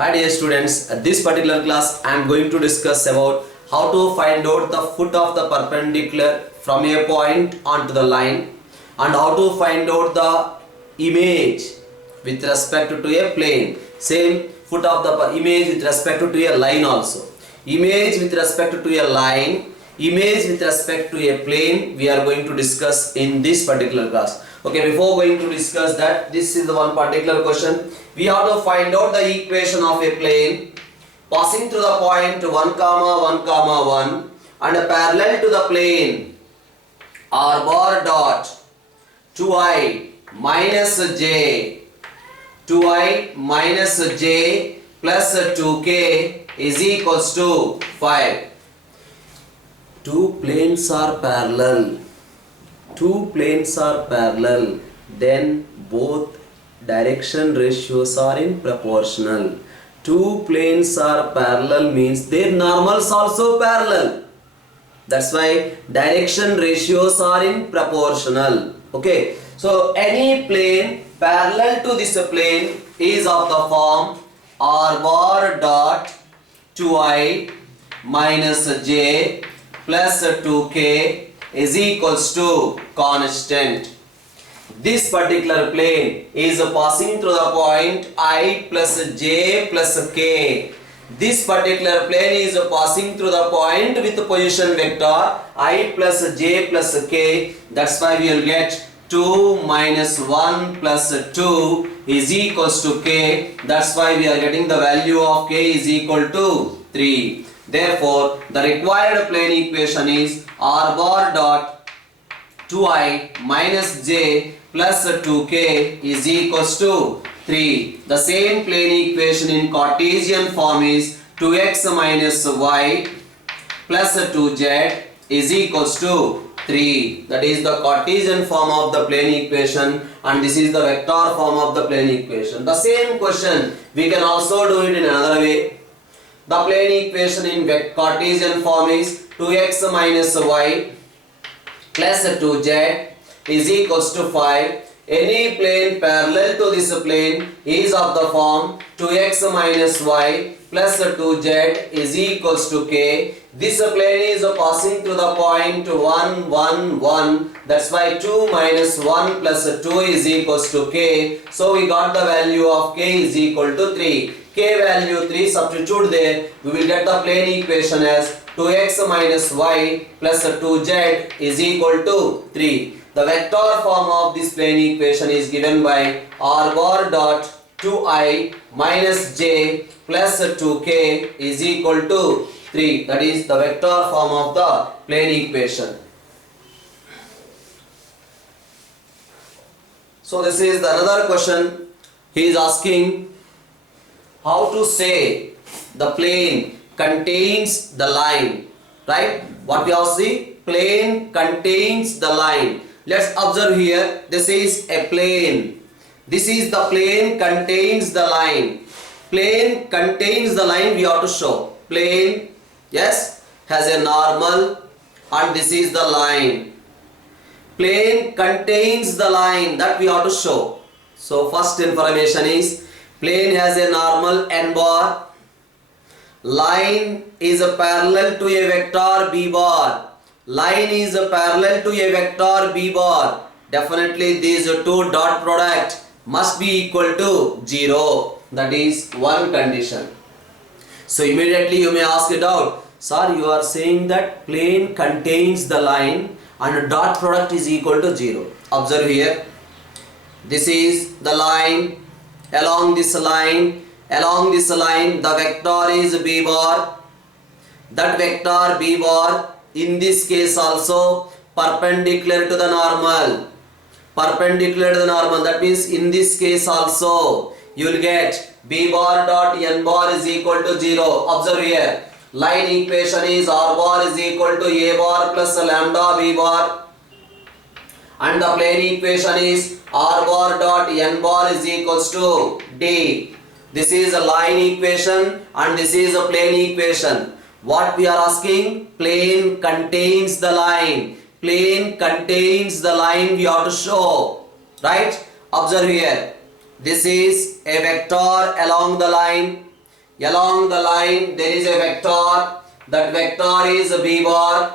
Hi dear students, at this particular class I am going to discuss about how to find out the foot of the perpendicular from a point onto the line and how to find out the image with respect to a plane. Same foot of the image with respect to a line also. Image with respect to a line, image with respect to a plane we are going to discuss in this particular class. Okay, before going to discuss that, this is the one particular question. We have to find out the equation of a plane passing through the point 1 comma 1 comma 1 and parallel to the plane r bar dot 2i minus j 2i minus j plus 2k is equals to 5. Two planes are parallel. Two planes are parallel, then both direction ratios are in proportional. Two planes are parallel means their normals also parallel. That's why direction ratios are in proportional. Okay, so any plane parallel to this plane is of the form r bar dot 2i minus j plus 2k is equals to constant. This particular plane is passing through the point I plus j plus k. This particular plane is passing through the point with position vector I plus j plus k. That's why we will get 2 minus 1 plus 2 is equals to k. That's why we are getting the value of k is equal to 3. Therefore, the required plane equation is r bar dot 2i minus j plus 2k is equals to 3. The same plane equation in Cartesian form is 2x minus y plus 2z is equals to 3. That is the Cartesian form of the plane equation, and this is the vector form of the plane equation. The same question we can also do it in another way. The plane equation in Cartesian form is 2x minus y plus 2z is equals to 5. Any plane parallel to this plane is of the form 2x minus y plus 2z is equals to k. This plane is passing through the point 1 1 1. That's why 2 minus 1 plus 2 is equals to k. So we got the value of k is equal to 3. K value 3, substitute there, we will get the plane equation as 2x minus y plus 2z is equal to 3. The vector form of this plane equation is given by r bar dot 2i minus j plus 2k is equal to 3. That is the vector form of the plane equation. So this is the another question. He is asking how to say the plane contains the line, right? What we have see? Plane contains the line. Let's observe here. This is a plane. This is the plane contains the line. Plane contains the line we have to show. Plane, yes, has a normal and this is the line. Plane contains the line that we have to show. So first information is plane has a normal n bar. Line is a parallel to a vector b bar. Line is a parallel to a vector b bar. Definitely these two dot product must be equal to 0. That is one condition. So immediately you may ask it out. Sir, you are saying that plane contains the line and dot product is equal to 0. Observe here. This is the line. Along this line the vector is b bar. That vector b bar in this case also perpendicular to the normal. Perpendicular to the normal, that means in this case also you will get b bar dot n bar is equal to 0. Observe here. Line equation is r bar is equal to a bar plus lambda b bar, and the plane equation is r bar dot n bar is equals to d. This is a line equation and this is a plane equation. What we are asking? Plane contains the line. Plane contains the line we have to show. Right? Observe here. This is a vector along the line. along the line there is a vector, that vector is b bar,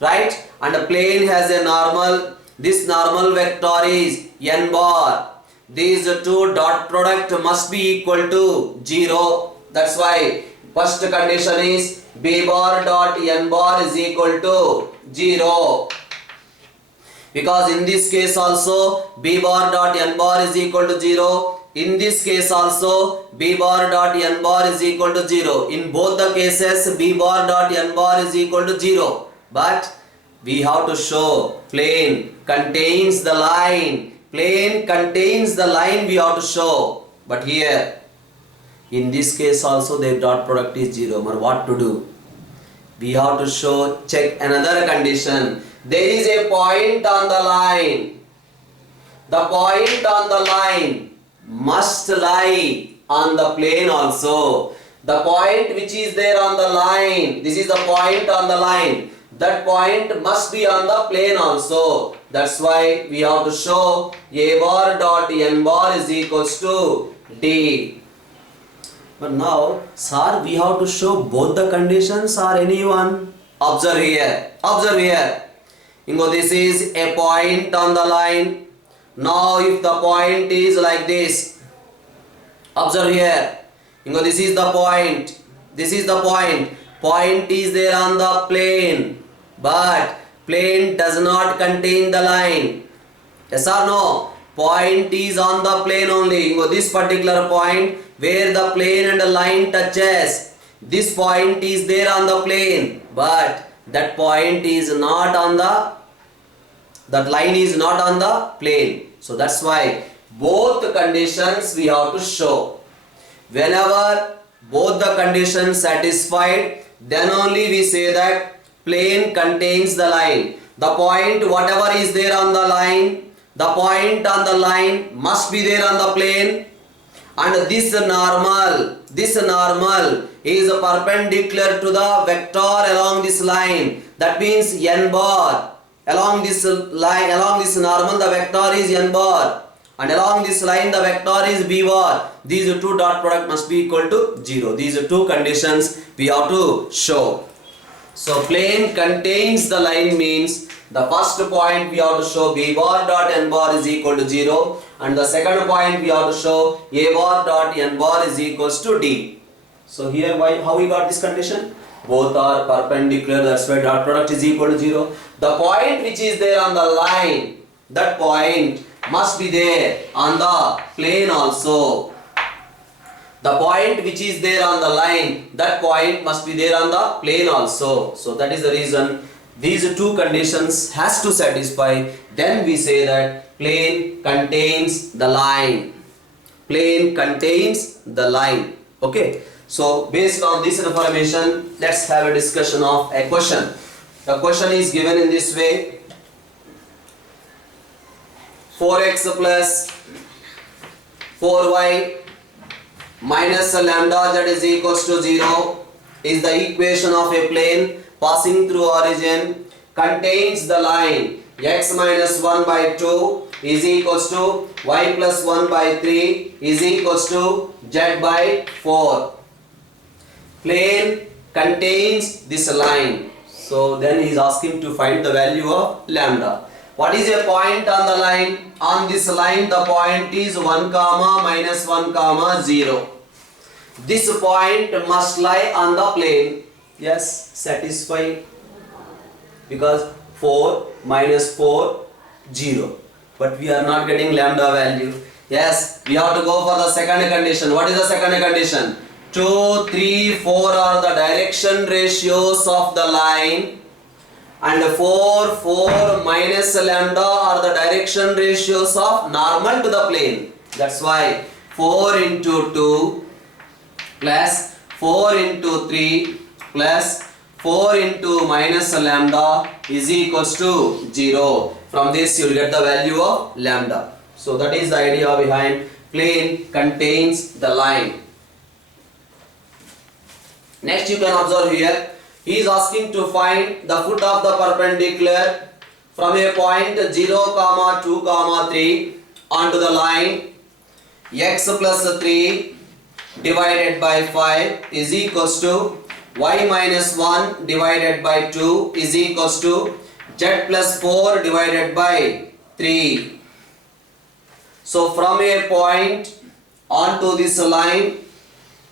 right? And the plane has a normal, this normal vector is n bar. These two dot product must be equal to 0. That's why first condition is b bar dot n bar is equal to 0. Because in this case also b bar dot n bar is equal to 0. In this case also b bar dot n bar is equal to 0. In both the cases b bar dot n bar is equal to 0. But we have to show plane contains the line. Plane contains the line we have to show. But here, in this case also their dot product is 0. But what to do? We have to show, check another condition. There is a point on the line. The point on the line must lie on the plane also. The point which is there on the line, this is the point on the line. That point must be on the plane also. That's why we have to show a bar dot n bar is equals to d. But now, sir, we have to show both the conditions or any one. Observe here. Observe here. This is a point on the line. Now, if the point is like this, observe here. This is the point. This is the point. Point is there on the plane. But plane does not contain the line. Yes or no? Point is on the plane only. This particular point where the plane and the line touches. This point is there on the plane. But that point is not on the, that line is not on the plane. So that's why both conditions we have to show. Whenever both the conditions satisfied, then only we say that plane contains the line. The point whatever is there on the line, the point on the line must be there on the plane. And this normal is perpendicular to the vector along this line. That means n bar. Along this line, along this normal, the vector is n bar. And along this line, the vector is b bar. These two dot product must be equal to 0. These two conditions we have to show. So plane contains the line means the first point we have to show b bar dot n bar is equal to 0, and the second point we have to show a bar dot n bar is equals to d. So here how we got this condition? Both are perpendicular, that's why dot product is equal to 0. The point which is there on the line, that point must be there on the plane also. The point which is there on the line, that point must be there on the plane also. So that is the reason these two conditions has to satisfy. Then we say that plane contains the line. Plane contains the line. Okay. So based on this information, let's have a discussion of a question. The question is given in this way: 4x plus 4y minus lambda that is equals to 0 is the equation of a plane passing through origin, contains the line x minus 1 by 2 is equals to y plus 1 by 3 is equals to z by 4. Plane contains this line. So then he is asking to find the value of lambda. What is a point on the line? On this line the point is 1 comma minus 1 comma 0. This point must lie on the plane. Yes, satisfy, because 4 minus 4 0. But we are not getting lambda value. Yes, we have to go for the second condition. What is the second condition? 2, 3, 4 are the direction ratios of the line, and 4, 4 minus lambda are the direction ratios of normal to the plane. That's why 4 into 2 plus 4 into 3 plus 4 into minus lambda is equals to 0. From this you will get the value of lambda. So that is the idea behind plane contains the line. Next you can observe here, he is asking to find the foot of the perpendicular from a point 0 comma 2 comma 3 onto the line x plus 3 divided by 5 is equals to y minus 1 divided by 2 is equals to z plus 4 divided by 3. So from a point onto this line,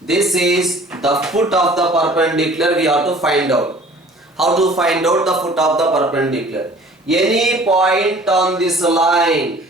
this is the foot of the perpendicular. We have to find out. How to find out the foot of the perpendicular? Any point on this line,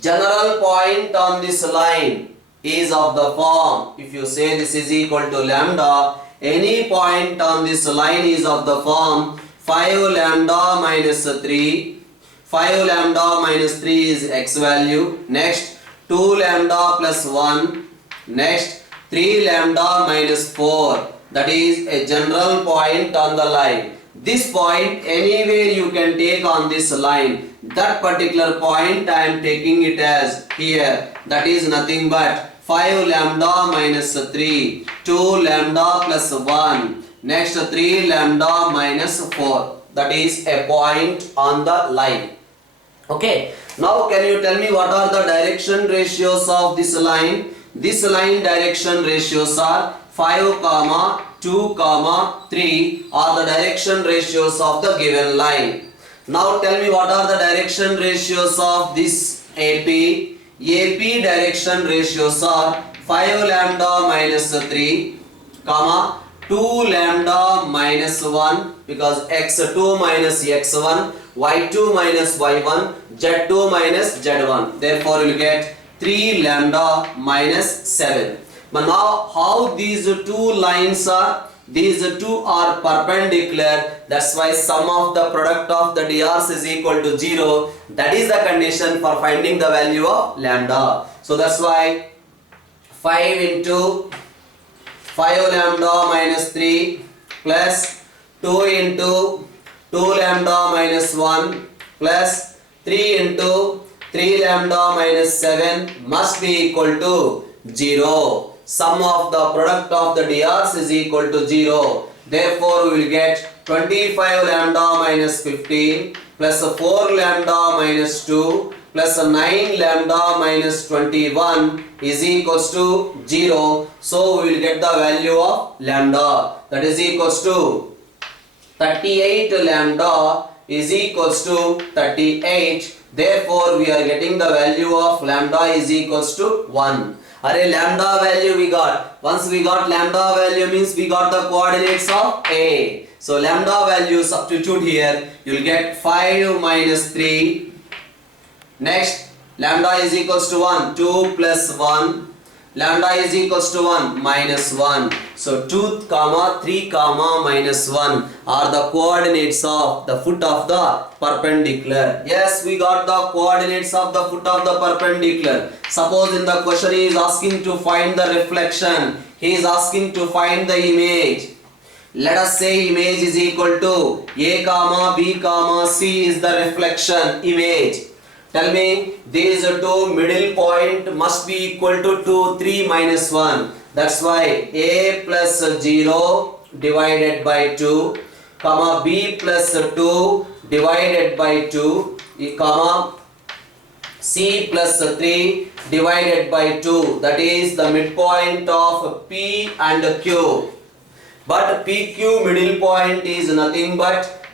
general point on this line is of the form, if you say this is equal to lambda, any point on this line is of the form 5 lambda minus 3. 5 lambda minus 3 is x value. Next 2 lambda plus 1. Next 3 lambda minus 4. That is a general point on the line. This point anywhere you can take on this line. That particular point I am taking it as here. That is nothing but 5 lambda minus 3. 2 lambda plus 1. Next 3 lambda minus 4. That is a point on the line. Okay. Now can you tell me what are the direction ratios of this line? This line direction ratios are 5, 2, 3 are the direction ratios of the given line. Now tell me what are the direction ratios of this AP. AP direction ratios are 5 lambda minus 3, 2 lambda minus 1 because x2 minus x1, y2 minus y1, z2 minus z1. Therefore you will get 3 lambda minus 7. But now how these two lines are? These two are perpendicular. That's why sum of the product of the drs is equal to 0. That is the condition for finding the value of lambda. So that's why 5 into 5 lambda minus 3 plus 2 into 2 lambda minus 1 plus 3 into 3 lambda minus 7 must be equal to 0. Sum of the product of the drs is equal to 0. Therefore, we will get 25 lambda minus 15 plus 4 lambda minus 2 plus 9 lambda minus 21 is equals to 0. So, we will get the value of lambda. That is equals to 38 lambda is equals to 38. Therefore, we are getting the value of lambda is equals to 1. Array lambda value we got. Once we got lambda value means we got the coordinates of A. So lambda value substitute here. You will get 5 minus 3. Next lambda is equals to 1. 2 plus 1. Lambda is equals to 1 minus 1. So 2 comma 3 comma minus 1 are the coordinates of the foot of the perpendicular. Yes, we got the coordinates of the foot of the perpendicular. Suppose in the question he is asking to find the reflection. He is asking to find the image. Let us say image is equal to A comma B comma C is the reflection image. Tell me these two middle point must be equal to 2, 3 minus 1. That's why A plus 0 divided by 2, comma B plus 2 divided by 2, comma C plus 3 divided by 2. That is the midpoint of P and Q. But PQ middle point is nothing but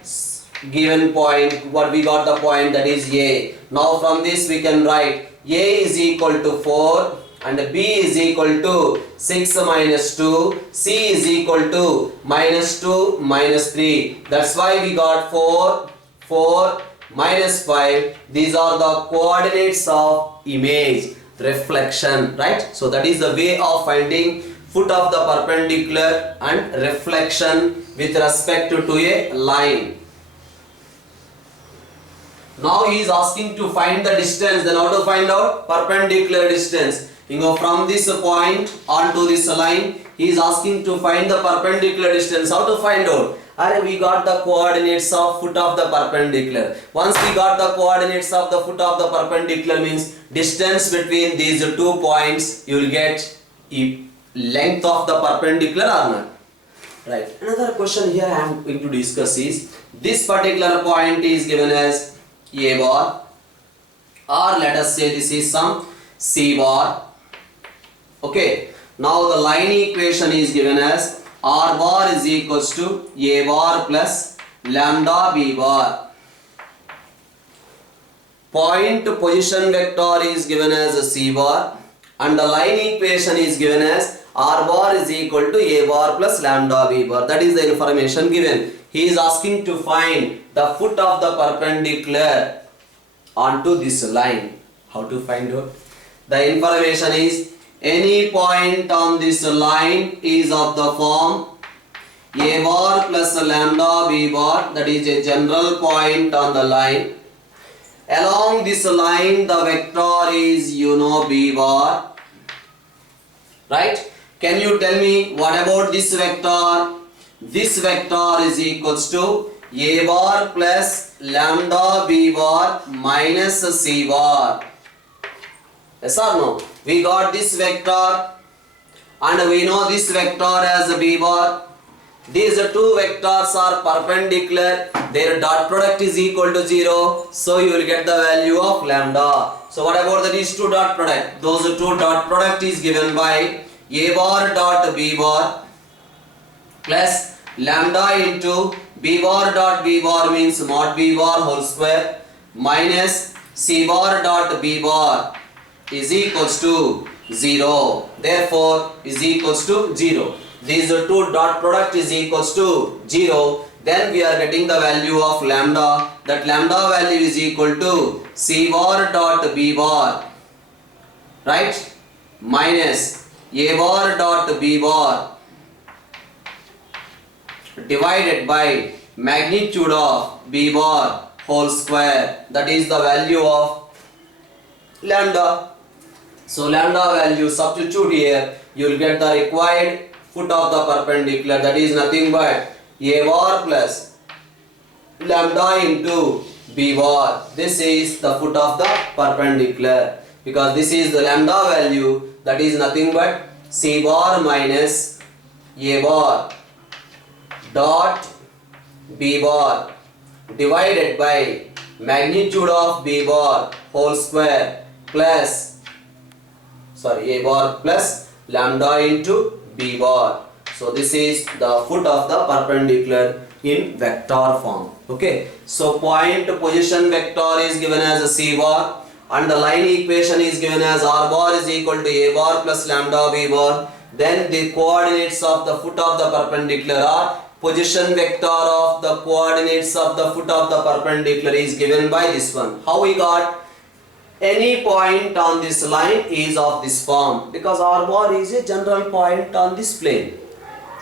given point. What we got the point, that is A. Now from this we can write A is equal to 4 and B is equal to 6 minus 2, C is equal to minus 2 minus 3. That's why we got 4, 4 minus 5. These are the coordinates of image reflection, right? So that is the way of finding foot of the perpendicular and reflection with respect to a line. Now he is asking to find the distance. Then how to find out perpendicular distance? You go from this point onto this line. He is asking to find the perpendicular distance. How to find out? We got the coordinates of foot of the perpendicular. Once we got the coordinates of the foot of the perpendicular means distance between these two points, you will get length of the perpendicular or not. Right. Another question here I am going to discuss is this particular point is given as A bar, or let us say this is some C bar. Okay, now the line equation is given as r bar is equals to a bar plus lambda b bar. Point position vector is given as a c bar and the line equation is given as r bar is equal to a bar plus lambda b bar. That is the information given. He is asking to find the foot of the perpendicular onto this line. How to find out? The information is any point on this line is of the form a bar plus lambda b bar, that is a general point on the line. Along this line the vector is b bar, right? Can you tell me what about this vector? This vector is equals to a bar plus lambda b bar minus c bar. Yes or no? We got this vector and we know this vector as b bar. These two vectors are perpendicular, their dot product is equal to 0, so you will get the value of lambda. So what about these two dot product? Those two dot product is given by a bar dot b bar plus lambda into b bar dot b bar means mod b bar whole square minus c bar dot b bar is equals to 0. Therefore is equals to 0. These two dot product is equals to 0. Then we are getting the value of lambda. That lambda value is equal to c bar dot b bar, right, minus a bar dot b bar divided by magnitude of b bar whole square. That is the value of lambda. So lambda value substitute here, you will get the required foot of the perpendicular, that is nothing but a bar plus lambda into b bar. This is the foot of the perpendicular because this is the lambda value, that is nothing but c bar minus a bar dot b bar divided by magnitude of b bar whole square plus a bar plus lambda into b bar. So this is the foot of the perpendicular in vector form. Okay, so point position vector is given as a c bar and the line equation is given as r bar is equal to a bar plus lambda b bar. Then the coordinates of the foot of the perpendicular are position vector of the coordinates of the foot of the perpendicular is given by this one. How we got? Any point on this line is of this form because r bar is a general point on this plane.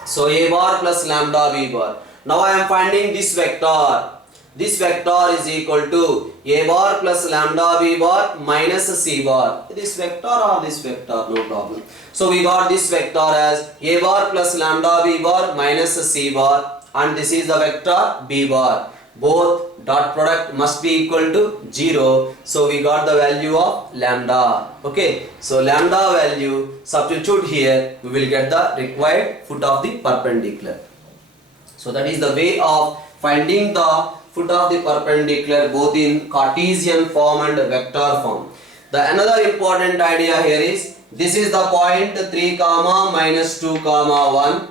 So a bar plus lambda b bar. Now I am finding this vector. This vector is equal to a bar plus lambda b bar minus c bar. This vector or this vector, no problem. So we got this vector as a bar plus lambda b bar minus c bar and this is the vector b bar. Both dot product must be equal to 0. So we got the value of lambda. Okay, so lambda value substitute here, we will get the required foot of the perpendicular. So that is the way of finding the foot of the perpendicular both in Cartesian form and vector form. The another important idea here is this is the point 3 comma minus 2 comma 1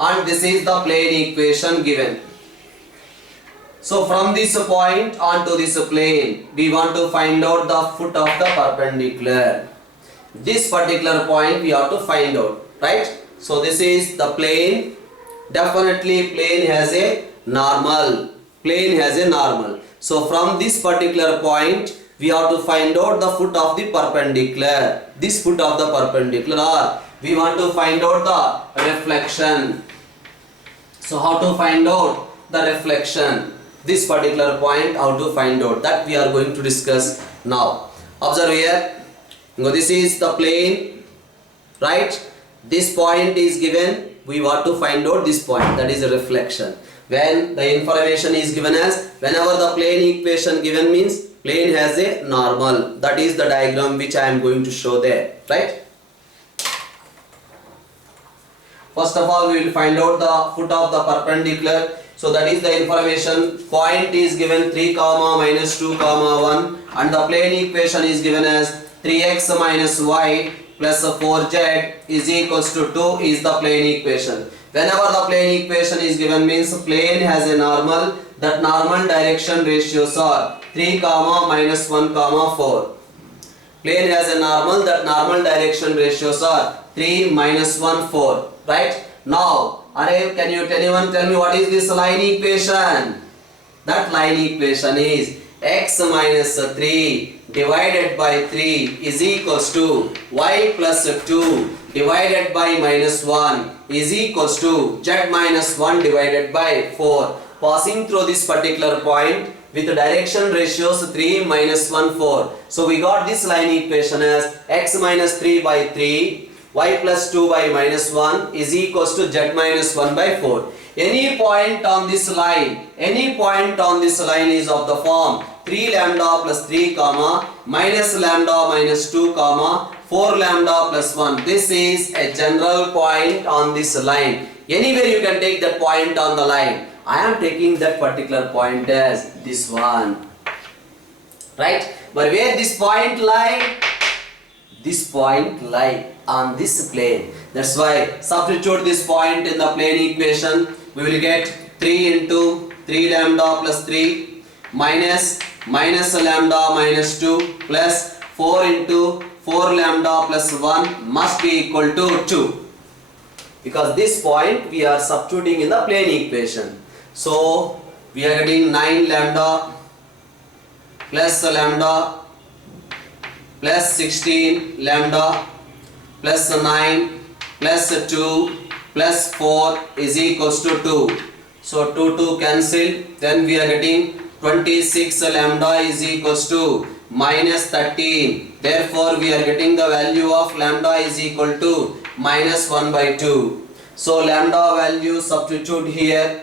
and this is the plane equation given. So from this point onto this plane, we want to find out the foot of the perpendicular. This particular point we have to find out, right? So this is the plane. Definitely plane has a normal. Plane has a normal. So from this particular point, we have to find out the foot of the perpendicular. This foot of the perpendicular, or we want to find out the reflection. So how to find out the reflection? This particular point, how to find out, that we are going to discuss now. Observe here. Now this is the plane, right? This point is given. We want to find out this point, that is a reflection. When the information is given as whenever the plane equation given means plane has a normal. That is the diagram which I am going to show there, right? First of all, we will find out the foot of the perpendicular. So that is the information. Point is given 3 comma minus 2 comma 1 and the plane equation is given as 3x minus y plus 4z is equals to 2 is the plane equation. Whenever the plane equation is given means plane has a normal, that normal direction ratios are 3 comma minus 1 comma 4. Plane has a normal, that normal direction ratios are 3 minus 1 4. Right? Now, can anyone tell me what is this line equation? That line equation is x minus 3 divided by 3 is equals to y plus 2 divided by minus 1 is equals to z minus 1 divided by 4. Passing through this particular point with direction ratios 3 minus 1 4. So we got this line equation as x minus 3 by 3 y plus 2 by minus 1 is equals to z minus 1 by 4. Any point on this line is of the form 3 lambda plus 3 comma minus lambda minus 2 comma 4 lambda plus 1. This is a general point on this line. Anywhere you can take that point on the line. I am taking that particular point as this one. Right? But where this point lie? This point lie on this plane. That's why substitute this point in the plane equation. We will get 3 into 3 lambda plus 3 minus lambda minus 2 plus 4 into 4 lambda plus 1 must be equal to 2. Because this point we are substituting in the plane equation. So we are getting 9 lambda plus 16 lambda plus 9 plus 2 plus 4 is equals to 2. So 2 cancel. Then we are getting 26 lambda is equals to minus 13. Therefore we are getting the value of lambda is equal to minus 1 by 2. So lambda value substitute here.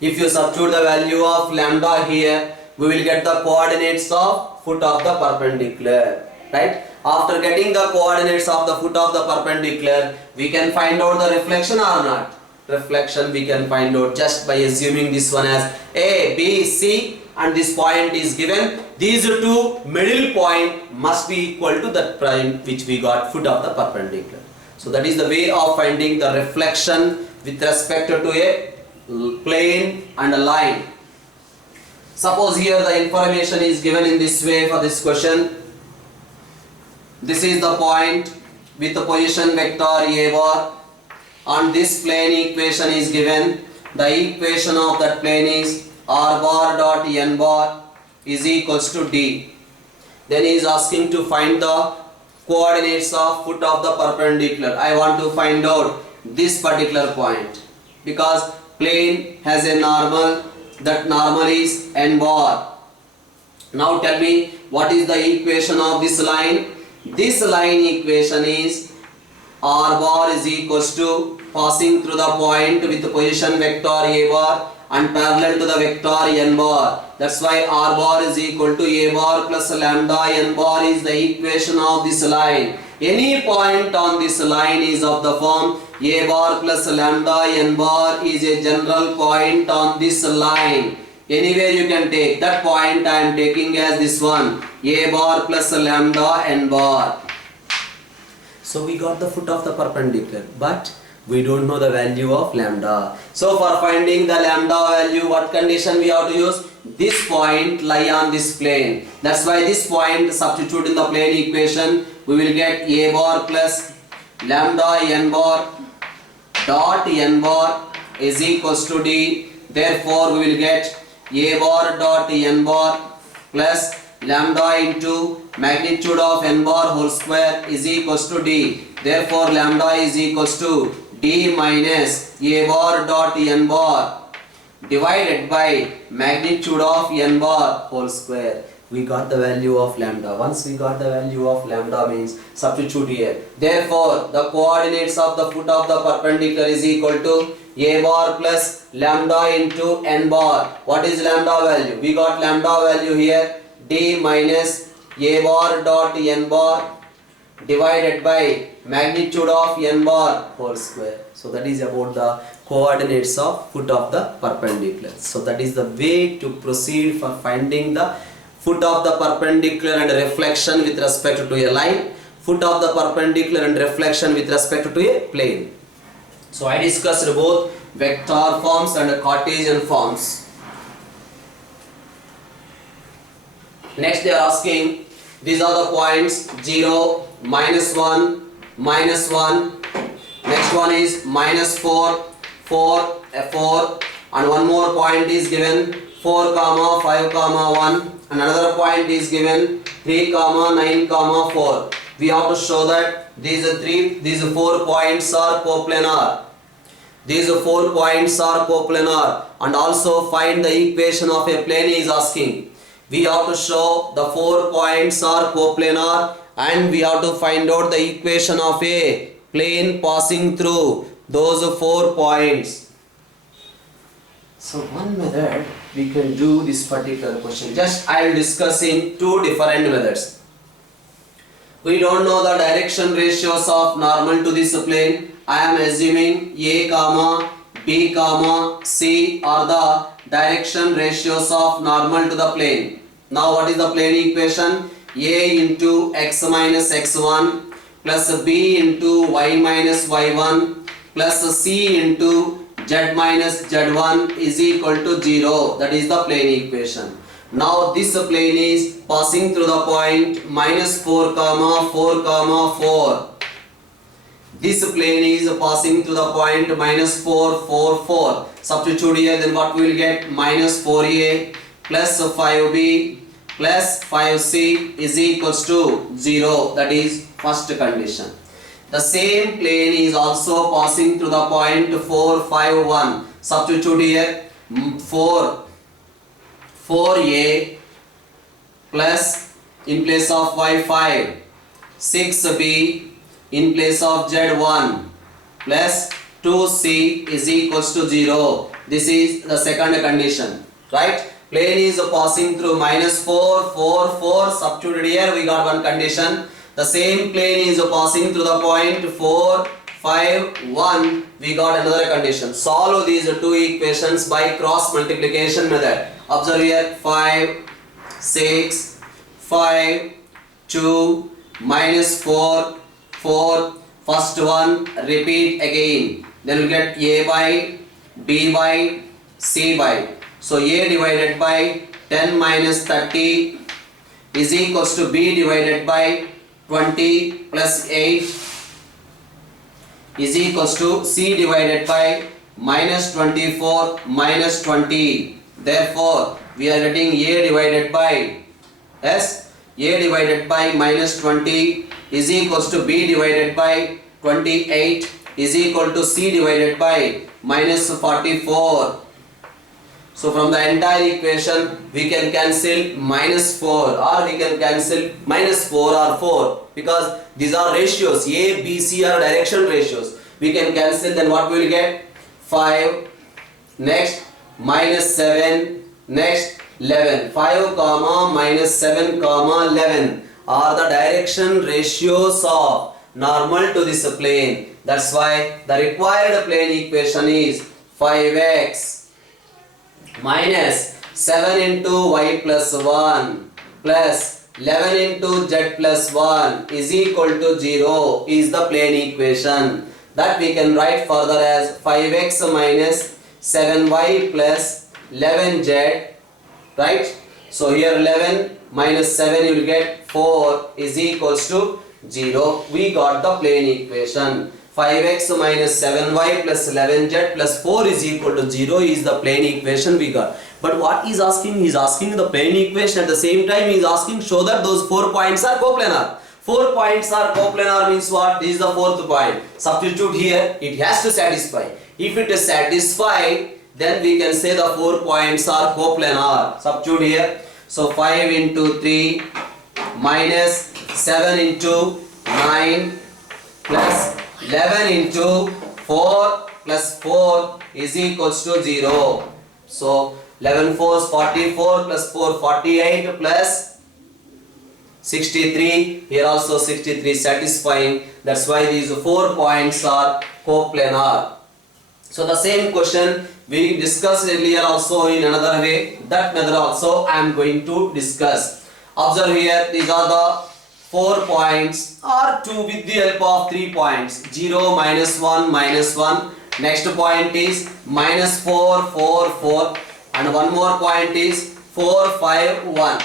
If you substitute the value of lambda here, we will get the coordinates of foot of the perpendicular. Right? After getting the coordinates of the foot of the perpendicular, we can find out the reflection or not. Reflection we can find out just by assuming this one as A, B, C and this point is given. These two middle point must be equal to that point which we got foot of the perpendicular. So that is the way of finding the reflection with respect to a plane and a line. Suppose here the information is given in this way for this question. This is the point with the position vector A bar. On this plane equation is given. The equation of that plane is r bar dot n bar is equals to d. Then he is asking to find the coordinates of foot of the perpendicular. I want to find out this particular point because plane has a normal. That normal is n bar. Now tell me what is the equation of this line. This line equation is r bar is equals to passing through the point with the position vector a bar and parallel to the vector n bar. That's why r bar is equal to a bar plus lambda n bar is the equation of this line. Any point on this line is of the form a bar plus lambda n bar is a general point on this line. Anywhere you can take that point. I am taking as this one a bar plus lambda n bar. So we got the foot of the perpendicular, but we don't know the value of lambda. So for finding the lambda value, what condition we have to use? This point lie on this plane. That's why this point substitute in the plane equation. We will get a bar plus lambda n bar dot n bar is equals to d. Therefore we will get a bar dot n bar plus lambda into magnitude of n bar whole square is equals to d. Therefore lambda is equals to d minus a bar dot n bar divided by magnitude of n bar whole square. We got the value of lambda. Once we got the value of lambda means substitute here. Therefore the coordinates of the foot of the perpendicular is equal to a bar plus lambda into n bar. What is lambda value? We got lambda value here d minus a bar dot n bar divided by magnitude of n bar whole square. So that is about the coordinates of foot of the perpendicular. So that is the way to proceed for finding the foot of the perpendicular and reflection with respect to a line. foot of the perpendicular and reflection with respect to a plane. So I discussed both vector forms and Cartesian forms. Next they are asking, these are the points 0, -1, -1. Next one is -4, 4, 4, and one more point is given 4, 5, 1, and another point is given 3, 9, 4. We have to show that these 4 points are coplanar. These 4 points are coplanar, and also find the equation of a plane is asking. We have to show the 4 points are coplanar, and we have to find out the equation of a plane passing through those 4 points. So one method we can do this particular question. Just I will discuss in 2 different methods. We don't know the direction ratios of normal to this plane. I am assuming A, B, C are the direction ratios of normal to the plane. Now what is the plane equation? A into x minus x1 plus b into y minus y1 plus c into z minus z1 is equal to 0. That is the plane equation. Now this plane is passing through the point -4, 4, 4. This plane is passing through the point -4, 4, 4. Substitute here, then what we will get? -4a plus 5b plus 5c is equals to 0. That is first condition. The same plane is also passing through the point 4, 5, 1. Substitute here 4a plus in place of y 5, 6b in place of z1 plus 2c is equals to 0. This is the second condition, right? Plane is passing through -4, 4, 4. Substituted here, we got one condition. The same plane is passing through the point 4, 5, 1. We got another condition. Solve these 2 equations by cross multiplication method. Observe here 5, 6, 5, 2, -4, 4. First one repeat again. Then we get a by, b by, c by. So a divided by 10 minus 30 is equals to b divided by 20 plus 8 is equals to c divided by -24 minus 20. Therefore, we are getting a divided by a divided by -20 is equals to b divided by 28 is equal to c divided by -44. So from the entire equation we can cancel -4 or we can cancel -4 or 4 because these are ratios. A, B, C are direction ratios. We can cancel, then what we will get? 5, next -7, next 11. 5, -7, 11 are the direction ratios of normal to this plane. That's why the required plane equation is 5x minus 7 into y plus 1 plus 11 into z plus 1 is equal to 0 is the plane equation. That we can write further as 5x minus 7y plus 11z, right? So here 11 minus 7 you will get 4 is equals to 0. We got the plane equation. 5x minus 7y plus 11z plus 4 is equal to 0 is the plane equation we got. But what is asking? He is asking the plane equation. At the same time he is asking show that those 4 points are coplanar. 4 points are coplanar means what? This is the 4th point. Substitute here, it has to satisfy. If it is satisfied, then we can say the 4 points are coplanar. Substitute here. So 5 into 3 minus 7 into 9 plus 11 into 4 plus 4 is equals to 0. So 11 4 is 44 plus 4 48 plus 63. Here also 63 satisfying. That's why these 4 points are coplanar. So the same question we discussed earlier also in another way. That method also I am going to discuss. Observe here, these are the 4 points or 2 with the help of 3 points. 0, minus 1. Next point is minus 4, 4, 4. And one more point is 4, 5, 1.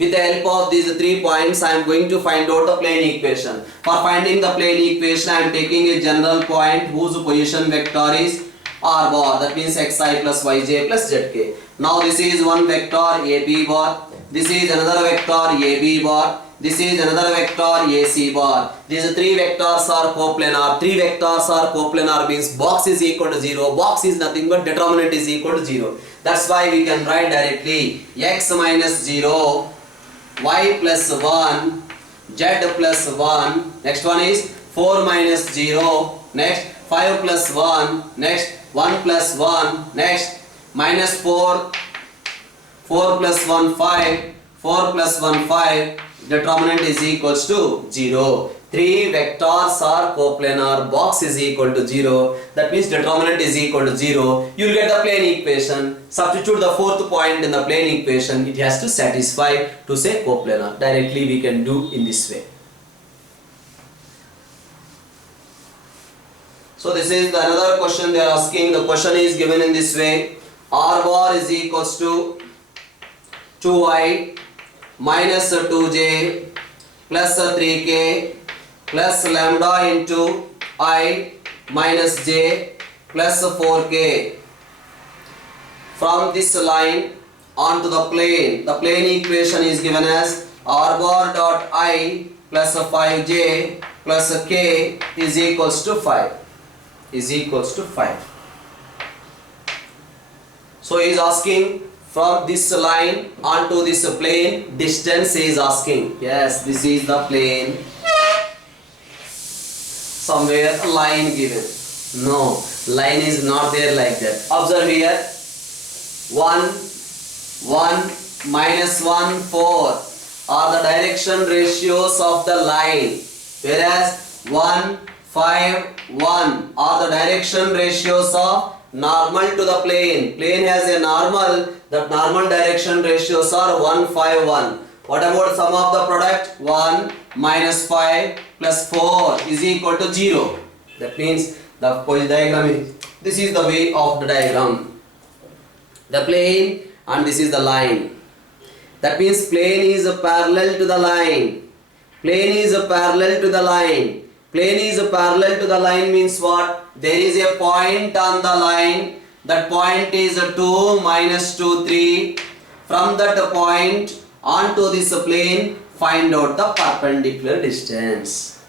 With the help of these 3 points, I am going to find out the plane equation. For finding the plane equation, I am taking a general point whose position vector is r bar. That means xi plus yj plus zk. Now this is one vector ab bar. This is another vector ab bar. This is another vector ac bar. These 3 vectors are coplanar. 3 vectors are coplanar means box is equal to 0. Box is nothing but determinant is equal to 0. That's why we can write directly x minus 0, y plus 1, z plus 1. Next one is 4 minus 0. Next 5 plus 1. Next 1 plus 1. Next minus 4. 4 plus 1 5. 4 plus 1 5. Determinant is equals to 0. 3 vectors are coplanar. Box is equal to 0. That means determinant is equal to 0. You will get the plane equation. Substitute the 4th point in the plane equation. It has to satisfy to say coplanar. Directly we can do in this way. So this is another question they are asking. The question is given in this way. R bar is equals to 2i minus 2j plus 3k plus lambda into I minus j plus 4k. From this line onto the plane equation is given as r bar dot I plus 5j plus k is equals to 5. So he is asking from this line onto this plane distance he is asking. Yes, this is the plane. Somewhere a line given. No, line is not there like that. Observe here. 1 minus 1 4 are the direction ratios of the line, whereas 1 5 1 are the direction ratios of normal to the plane. Plane has a normal. That normal direction ratios are 1 5 1. What about sum of the product? 1 minus 5 plus 4 is equal to 0. That means the diagram is, this is the way of the diagram. The plane and this is the line. That means plane is parallel to the line. Plane is parallel to the line. Plane is parallel to the line means what? There is a point on the line. That point is 2 minus 2 3. From that point onto this plane, find out the perpendicular distance.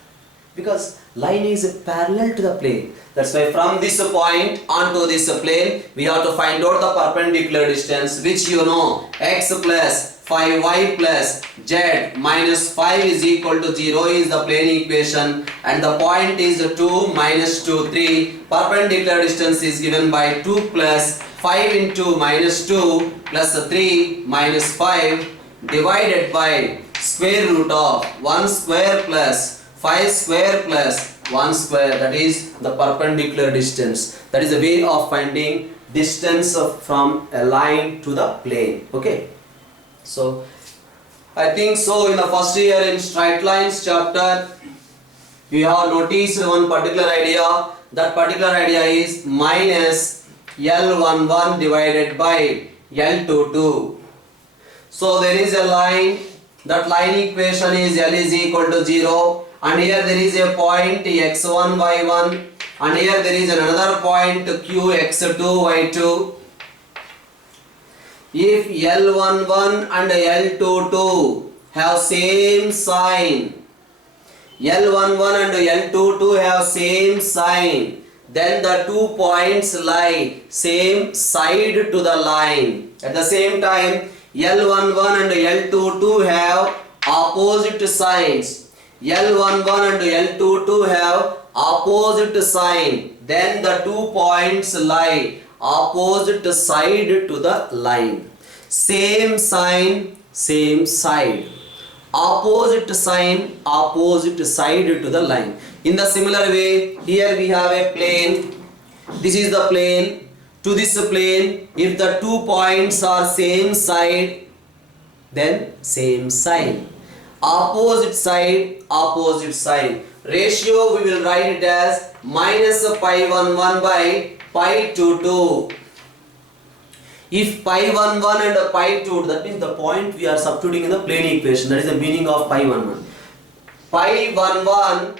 Because line is parallel to the plane. That's why from this point onto this plane, we have to find out the perpendicular distance, which you know, x plus 5y plus z minus 5 is equal to 0 is the plane equation, and the point is 2 minus 2 3. Perpendicular distance is given by 2 plus 5 into minus 2 plus 3 minus 5 divided by square root of 1 square plus 5 square plus 1 square. That is the perpendicular distance. That is a way of finding distance from a line to the plane. Okay. So I think so in the first year in straight lines chapter you have noticed one particular idea. That particular idea is minus L11 divided by L22. So there is a line. That line equation is L is equal to 0, and here there is a point x1 y1, and here there is another point q x2 y2. If L11 and L22 have same sign, L11 and L22 have same sign, then the 2 points lie same side to the line. At the same time, L11 and L22 have opposite signs. L11 and L22 have opposite sign. Then the 2 points lie opposite side to the line. Same sign, same side. Opposite sign, opposite side to the line. In the similar way, here we have a plane. This is the plane. To this plane, if the 2 points are same side, then same sign. opposite side. Ratio we will write it as minus pi11 by pi22. If pi11 and pi2, that means the point we are substituting in the plane equation. That is the meaning of pi11. Pi11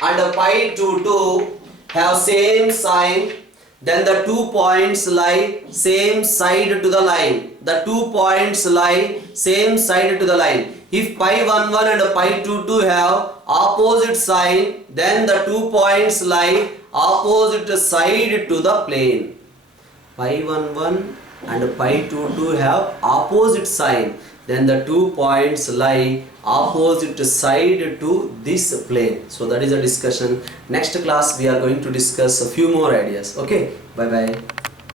and pi22 have same sign, then the 2 points lie same side to the line. The 2 points lie same side to the line. If pi11 and pi22 have opposite sign, then the 2 points lie opposite side to the plane. Pi11 and pi22 have opposite sign, then the 2 points lie opposite side to this plane. So that is a discussion. Next class we are going to discuss a few more ideas. Okay, bye bye.